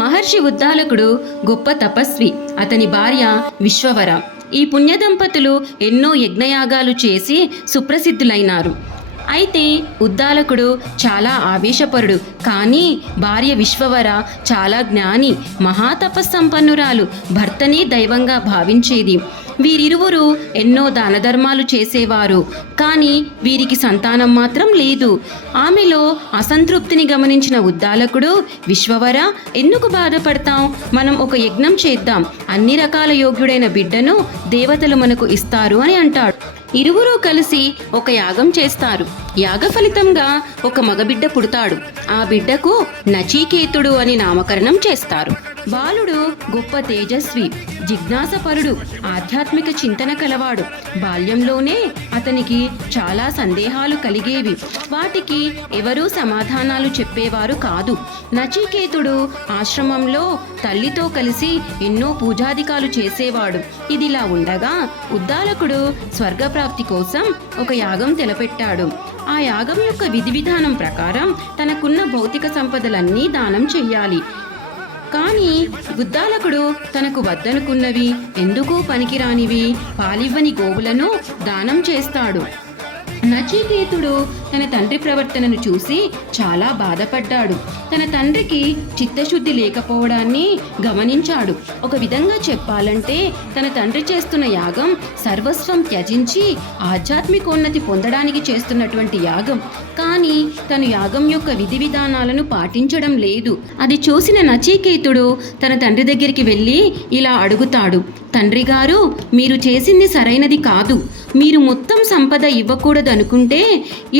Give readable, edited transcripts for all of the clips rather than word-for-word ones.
మహర్షి ఉద్దాలకుడు గొప్ప తపస్వి. అతని భార్య విశ్వవర. ఈ పుణ్య దంపతులు ఎన్నో యజ్ఞయాగాలు చేసి సుప్రసిద్ధులైనారు. అయితే ఉద్దాలకుడు చాలా ఆవేశపరుడు. కానీ భార్య విశ్వవర చాలా జ్ఞాని, మహాతపస్సంపన్నురాలు, భర్తని దైవంగా భావించేది. వీరిరువురు ఎన్నో దానధర్మాలు చేసేవారు. కానీ వీరికి సంతానం మాత్రం లేదు. ఆమెలో అసంతృప్తిని గమనించిన ఉద్దాలకుడు, విశ్వవర, ఎందుకు బాధపడతాం? మనం ఒక యజ్ఞం చేద్దాం. అన్ని రకాల యోగ్యుడైన బిడ్డను దేవతలు మనకు ఇస్తారు అని అంటాడు. ఇరువురు కలిసి ఒక యాగం చేస్తారు. యాగ ఫలితంగా ఒక మగబిడ్డ పుడతాడు. ఆ బిడ్డకు నచికేతుడు అని నామకరణం చేస్తారు. బాలుడు గొప్ప తేజస్వి, జిజ్ఞాసపరుడు, ఆధ్యాత్మిక చింతన కలవాడు. బాల్యంలోనే అతనికి చాలా సందేహాలు కలిగేవి. వాటికి ఎవరూ సమాధానాలు చెప్పేవారు కాదు. నచికేతుడు ఆశ్రమంలో తల్లితో కలిసి ఎన్నో పూజాధికాలు చేసేవాడు. ఇదిలా ఉండగా ఉద్దాలకుడు స్వర్గప్రాప్తి కోసం ఒక యాగం తలపెట్టాడు. ఆ యాగం యొక్క విధి విధానం ప్రకారం తనకున్న భౌతిక సంపదలన్నీ దానం చెయ్యాలి. కానీ ఉద్దాలకుడు తనకు వద్దనుకున్నవి, ఎందుకు పనికిరానివి, పాలివ్వని గోవులను దానం చేస్తాడు. నచికేతుడు తన తండ్రి ప్రవర్తనను చూసి చాలా బాధపడ్డాడు. తన తండ్రికి చిత్తశుద్ధి లేకపోవడాన్ని గమనించాడు. ఒక విధంగా చెప్పాలంటే తన తండ్రి చేస్తున్న యాగం సర్వస్వం త్యజించి ఆధ్యాత్మికోన్నతి పొందడానికి చేస్తున్నటువంటి యాగం. కానీ తను యాగం యొక్క విధి విధానాలను పాటించడం లేదు. అది చూసిన నచికేతుడు తన తండ్రి దగ్గరికి వెళ్ళి ఇలా అడుగుతాడు, తండ్రి గారు, మీరు చేసింది సరైనది కాదు. మీరు మొత్తం సంపద ఇవ్వకూడదు అనుకుంటే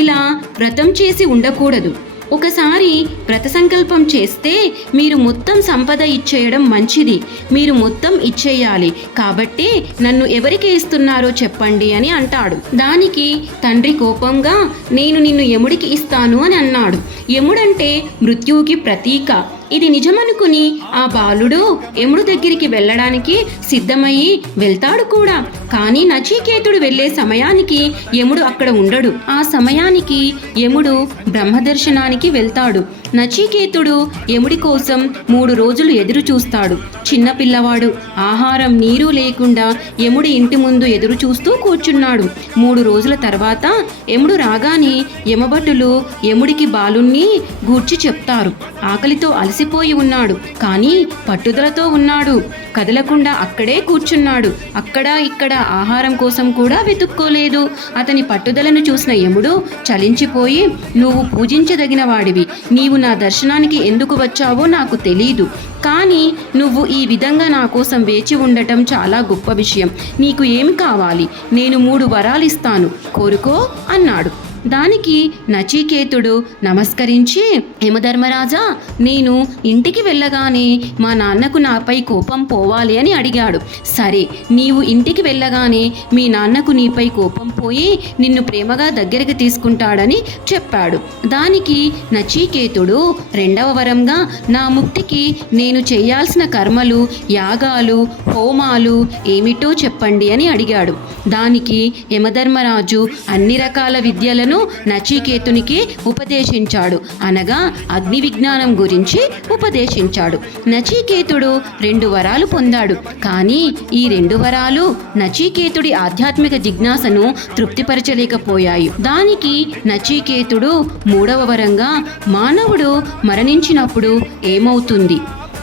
ఇలా వ్రతం చేసి ఉండకూడదు. ఒకసారి వ్రత సంకల్పం చేస్తే మీరు మొత్తం సంపద ఇచ్చేయడం మంచిది. మీరు మొత్తం ఇచ్చేయాలి. కాబట్టి నన్ను ఎవరికి ఇస్తున్నారో చెప్పండి అని అంటాడు. దానికి తండ్రి కోపంగా, నేను నిన్ను యముడికి ఇస్తాను అని అన్నాడు. యముడంటే మృత్యువుకి ప్రతీక. ఇది నిజమనుకుని ఆ బాలుడు యముడు దగ్గరికి వెళ్ళడానికి సిద్ధమయ్యి వెళ్తాడు కూడా. కానీ నచికేతుడు వెళ్ళే సమయానికి యముడు అక్కడ ఉండడు. ఆ సమయానికి యముడు బ్రహ్మదర్శనానికి వెళ్తాడు. నచికేతుడు యముడి కోసం 3 రోజులు ఎదురు చూస్తాడు. చిన్న పిల్లవాడు ఆహారం నీరు లేకుండా యముడి ఇంటి ముందు ఎదురు చూస్తూ కూర్చున్నాడు. 3 రోజుల తర్వాత యముడు రాగానే యమభటులు యముడికి బాలుణ్ణి గూర్చి చెప్తారు. ఆకలితో అలసిపోయి ఉన్నాడు, కానీ పట్టుదలతో ఉన్నాడు. కదలకుండా అక్కడే కూర్చున్నాడు. అక్కడ ఇక్కడ ఆహారం కోసం కూడా వెతుక్కోలేదు. అతని పట్టుదలను చూసిన యముడు చలించిపోయి, నువ్వు పూజించదగిన వాడివి. నీవు నా దర్శనానికి ఎందుకు వచ్చావో నాకు తెలీదు. కానీ నువ్వు ఈ విధంగా నా కోసం వేచి ఉండటం చాలా గొప్ప విషయం. నీకు ఏమి కావాలి? నేను 3 వరాలు ఇస్తాను, కోరుకో అన్నాడు. దానికి నచికేతుడు నమస్కరించి, యమధర్మరాజా, నేను ఇంటికి వెళ్ళగానే మా నాన్నకు నాపై కోపం పోవాలి అని అడిగాడు. సరే, నీవు ఇంటికి వెళ్ళగానే మీ నాన్నకు నీపై కోపం పోయి నిన్ను ప్రేమగా దగ్గరికి తీసుకుంటాడని చెప్పాడు. దానికి నచికేతుడు 2వ వరంగా, నా ముక్తికి నేను చేయాల్సిన కర్మలు, యాగాలు, హోమాలు ఏమిటో చెప్పండి అని అడిగాడు. దానికి యమధర్మరాజు అన్ని రకాల విద్యలను నచికేతునికి ఉపదేశించాడు. అనగా అగ్ని విజ్ఞానం గురించి ఉపదేశించాడు. నచికేతుడు 2 వరాలు పొందాడు. కానీ ఈ 2 వరాలు నచికేతుడి ఆధ్యాత్మిక జిజ్ఞాసను తృప్తిపరచలేకపోయాయి. దానికి నచికేతుడు 3వ వరంగా, మానవుడు మరణించినప్పుడు ఏమవుతుంది?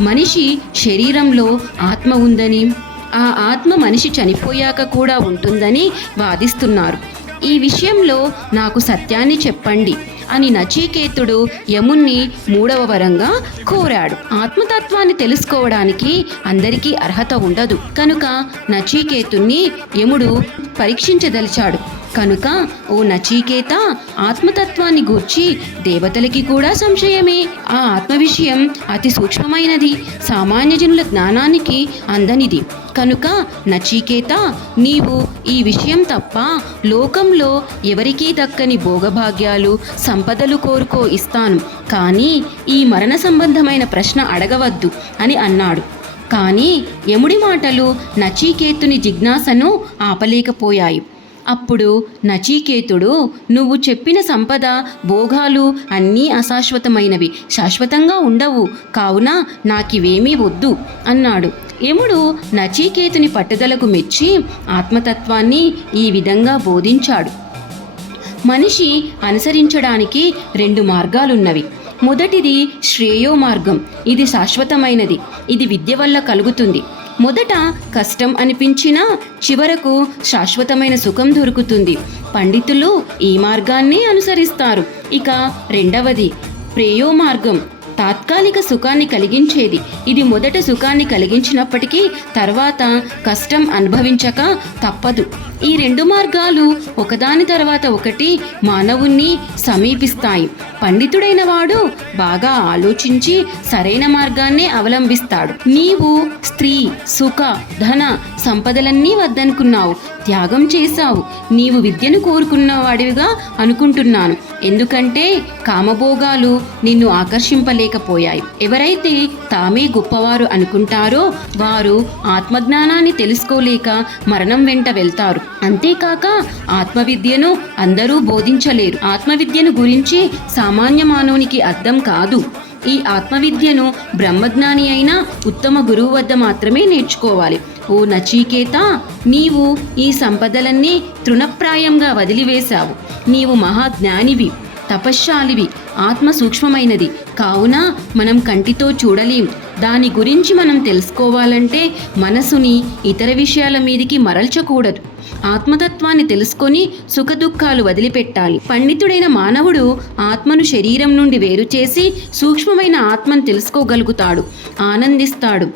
మనిషి శరీరంలో ఆత్మ ఉందని, ఆ ఆత్మ మనిషి చనిపోయాక కూడా ఉంటుందని వాదిస్తున్నారు. ఈ విషయంలో నాకు సత్యాన్ని చెప్పండి అని నచికేతుడు యముణ్ణి 3వ వరంగా కోరాడు. ఆత్మతత్వాన్ని తెలుసుకోవడానికి అందరికీ అర్హత ఉండదు. కనుక నచికేతుణ్ణి యముడు పరీక్షించదలిచాడు. కనుక ఓ నచికేత, ఆత్మతత్వాన్ని గూర్చి దేవతలకి కూడా సంశయమే. ఆ ఆత్మ విషయం అతి సూక్ష్మమైనది, సామాన్య జనుల జ్ఞానానికి అందనిది. కనుక నచికేత, నీవు ఈ విషయం తప్ప లోకంలో ఎవరికీ దక్కని భోగభాగ్యాలు, సంపదలు కోరుకో, ఇస్తాను. కానీ ఈ మరణ సంబంధమైన ప్రశ్న అడగవద్దు అని అన్నాడు. కానీ యముడి మాటలు నచికేతుని జిజ్ఞాసను ఆపలేకపోయాయి. అప్పుడు నచికేతుడు, నువ్వు చెప్పిన సంపద భోగాలు అన్నీ అశాశ్వతమైనవి, శాశ్వతంగా ఉండవు, కావున నాకివేమీ వద్దు అన్నాడు. యముడు నచికేతుని పట్టుదలకు మెచ్చి ఆత్మతత్వాన్ని ఈ విధంగా బోధించాడు. మనిషి అనుసరించడానికి 2 మార్గాలున్నవి. మొదటిది శ్రేయో మార్గం. ఇది శాశ్వతమైనది. ఇది విద్య వల్ల కలుగుతుంది. మొదట కష్టం అనిపించినా చివరకు శాశ్వతమైన సుఖం దొరుకుతుంది. పండితులు ఈ మార్గాన్ని అనుసరిస్తారు. ఇక రెండవది ప్రేయో మార్గం. తాత్కాలిక సుఖాన్ని కలిగించేది. ఇది మొదట సుఖాన్ని కలిగించినప్పటికీ తర్వాత కష్టం అనుభవించక తప్పదు. ఈ 2 మార్గాలు ఒకదాని తర్వాత ఒకటి మానవుణ్ణి సమీపిస్తాయి. పండితుడైన వాడు బాగా ఆలోచించి సరైన మార్గాన్నే అవలంబిస్తాడు. నీవు స్త్రీ, సుఖ, ధన సంపదలన్నీ వద్దనుకున్నావు, త్యాగం చేశావు. నీవు విద్యను కోరుకున్నవాడివిగా అనుకుంటున్నాను. ఎందుకంటే కామభోగాలు నిన్ను ఆకర్షింపలేకపోయాయి. ఎవరైతే తామే గొప్పవారు అనుకుంటారో వారు ఆత్మజ్ఞానాన్ని తెలుసుకోలేక మరణం వెంట వెళ్తారు. అంతేకాక ఆత్మవిద్యను అందరూ బోధించలేరు. ఆత్మవిద్యను గురించి సామాన్య మానవునికి అర్థం కాదు. ఈ ఆత్మవిద్యను బ్రహ్మజ్ఞాని అయిన ఉత్తమ గురువు వద్ద మాత్రమే నేర్చుకోవాలి. ఓ నచికేత, నీవు ఈ సంపదలన్నీ తృణప్రాయంగా వదిలివేశావు. నీవు మహాజ్ఞానివి, తపశ్శాలివి. ఆత్మ సూక్ష్మమైనది, కావున మనం కంటితో చూడలేం. దాని గురించి మనం తెలుసుకోవాలంటే మనసుని ఇతర విషయాల మీదికి మరల్చకూడదు. ఆత్మతత్వాన్ని తెలుసుకొని సుఖదుఖాలు వదిలిపెట్టాలి. పండితుడైన మానవుడు ఆత్మను శరీరం నుండి వేరు చేసి సూక్ష్మమైన ఆత్మను తెలుసుకోగలుగుతాడు, ఆనందిస్తాడు.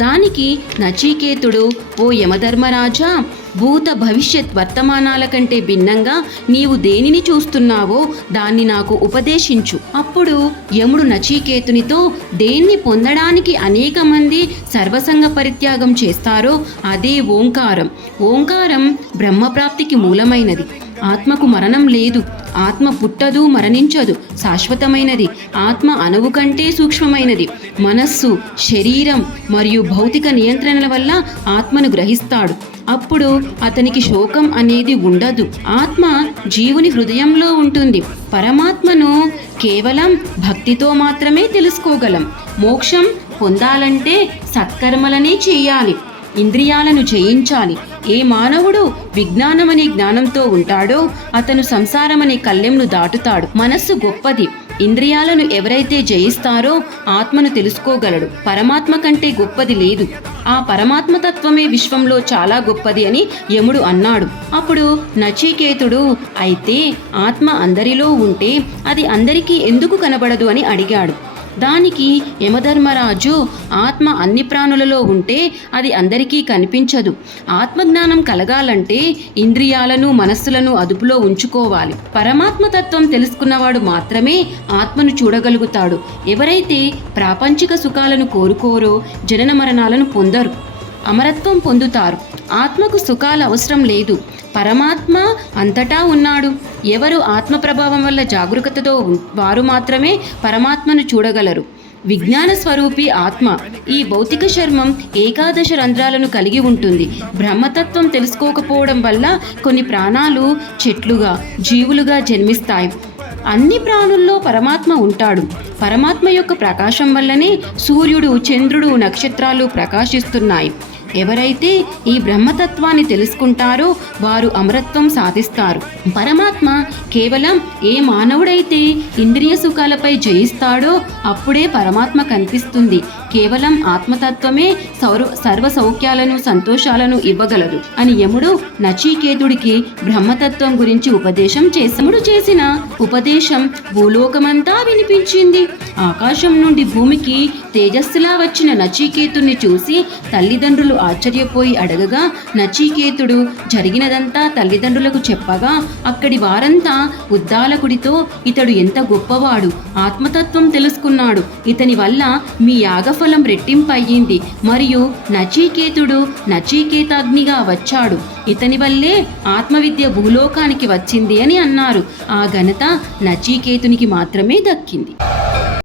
దానికి నచికేతుడు, ఓ యమధర్మరాజా, భూత భవిష్యత్ వర్తమానాల కంటే భిన్నంగా నీవు దేనిని చూస్తున్నావో దాన్ని నాకు ఉపదేశించు. అప్పుడు యముడు నచికేతునితో, దేన్ని పొందడానికి అనేక మంది సర్వసంగ పరిత్యాగం చేస్తారో అదే ఓంకారం. ఓంకారం బ్రహ్మప్రాప్తికి మూలమైనది. ఆత్మకు మరణం లేదు. ఆత్మ పుట్టదు, మరణించదు, శాశ్వతమైనది. ఆత్మ అణువు కంటే సూక్ష్మమైనది. మనస్సు, శరీరం మరియు భౌతిక నియంత్రణల వల్ల ఆత్మను గ్రహిస్తాడు. అప్పుడు అతనికి శోకం అనేది ఉండదు. ఆత్మ జీవుని హృదయంలో ఉంటుంది. పరమాత్మను కేవలం భక్తితో మాత్రమే తెలుసుకోగలం. మోక్షం పొందాలంటే సత్కర్మలనే చేయాలి, ఇంద్రియాలను జయించాలి. ఏ మానవుడు విజ్ఞానమనే జ్ఞానంతో ఉంటాడో అతను సంసారమనే కళ్ళెంను దాటుతాడు. మనస్సు గొప్పది. ఇంద్రియాలను ఎవరైతే జయిస్తారో ఆత్మను తెలుసుకోగలడు. పరమాత్మ కంటే గొప్పది లేదు. ఆ పరమాత్మ తత్వమే విశ్వంలో చాలా గొప్పది అని యముడు అన్నాడు. అప్పుడు నచికేతుడు, అయితే ఆత్మ అందరిలో ఉంటే అది అందరికీ ఎందుకు కనబడదు అని అడిగాడు. దానికి యమధర్మరాజు, ఆత్మ అన్ని ప్రాణులలో ఉంటే అది అందరికీ కనిపించదు. ఆత్మజ్ఞానం కలగాలంటే ఇంద్రియాలను, మనస్సులను అదుపులో ఉంచుకోవాలి. పరమాత్మ తత్వం తెలుసుకున్నవాడు మాత్రమే ఆత్మను చూడగలుగుతాడు. ఎవరైతే ప్రాపంచిక సుఖాలను కోరుకోరో జనన మరణాలను పొందరు, అమరత్వం పొందుతారు. ఆత్మకు సుఖాలు అవసరం లేదు. పరమాత్మ అంతటా ఉన్నాడు. ఎవరు ఆత్మ ప్రభావం వల్ల జాగరూకతతో వారు మాత్రమే పరమాత్మను చూడగలరు. విజ్ఞాన స్వరూపి ఆత్మ. ఈ భౌతిక శర్మం 11 రంధ్రాలను కలిగి ఉంటుంది. బ్రహ్మతత్వం తెలుసుకోకపోవడం వల్ల కొన్ని ప్రాణాలు చెట్లుగా, జీవులుగా జన్మిస్తాయి. అన్ని ప్రాణుల్లో పరమాత్మ ఉంటాడు. పరమాత్మ యొక్క ప్రకాశం వల్లనే సూర్యుడు, చంద్రుడు, నక్షత్రాలు ప్రకాశిస్తున్నాయి. ఎవరైతే ఈ బ్రహ్మతత్వాన్ని తెలుసుకుంటారో వారు అమరత్వం సాధిస్తారు. పరమాత్మ కేవలం ఏ మానవుడైతే ఇంద్రియ సుఖాలపై జయిస్తాడో అప్పుడే పరమాత్మ కనిపిస్తుంది. కేవలం ఆత్మతత్వమే సర్వ సౌఖ్యాలను, సంతోషాలను ఇవ్వగలదు అని యముడు నచికేతుడికి బ్రహ్మతత్వం గురించి ఉపదేశం యముడు చేసిన ఉపదేశం భూలోకమంతా వినిపించింది. ఆకాశం నుండి భూమికి తేజస్సులా వచ్చిన నచికేతుడిని చూసి తల్లిదండ్రులు ఆశ్చర్యపోయి అడగగా నచికేతుడు జరిగినదంతా తల్లిదండ్రులకు చెప్పగా అక్కడి వారంతా ఉద్దాలకుడితో, ఇతడు ఎంత గొప్పవాడు, ఆత్మతత్వం తెలుసుకున్నాడు, ఇతని వల్ల మీ యాగఫలం రెట్టింపయ్యింది, మరియు నచికేతుడు నచికేతాగ్నిగా వచ్చాడు, ఇతని వల్లే ఆత్మవిద్య భూలోకానికి వచ్చింది అని అన్నారు. ఆ ఘనత నచికేతునికి మాత్రమే దక్కింది.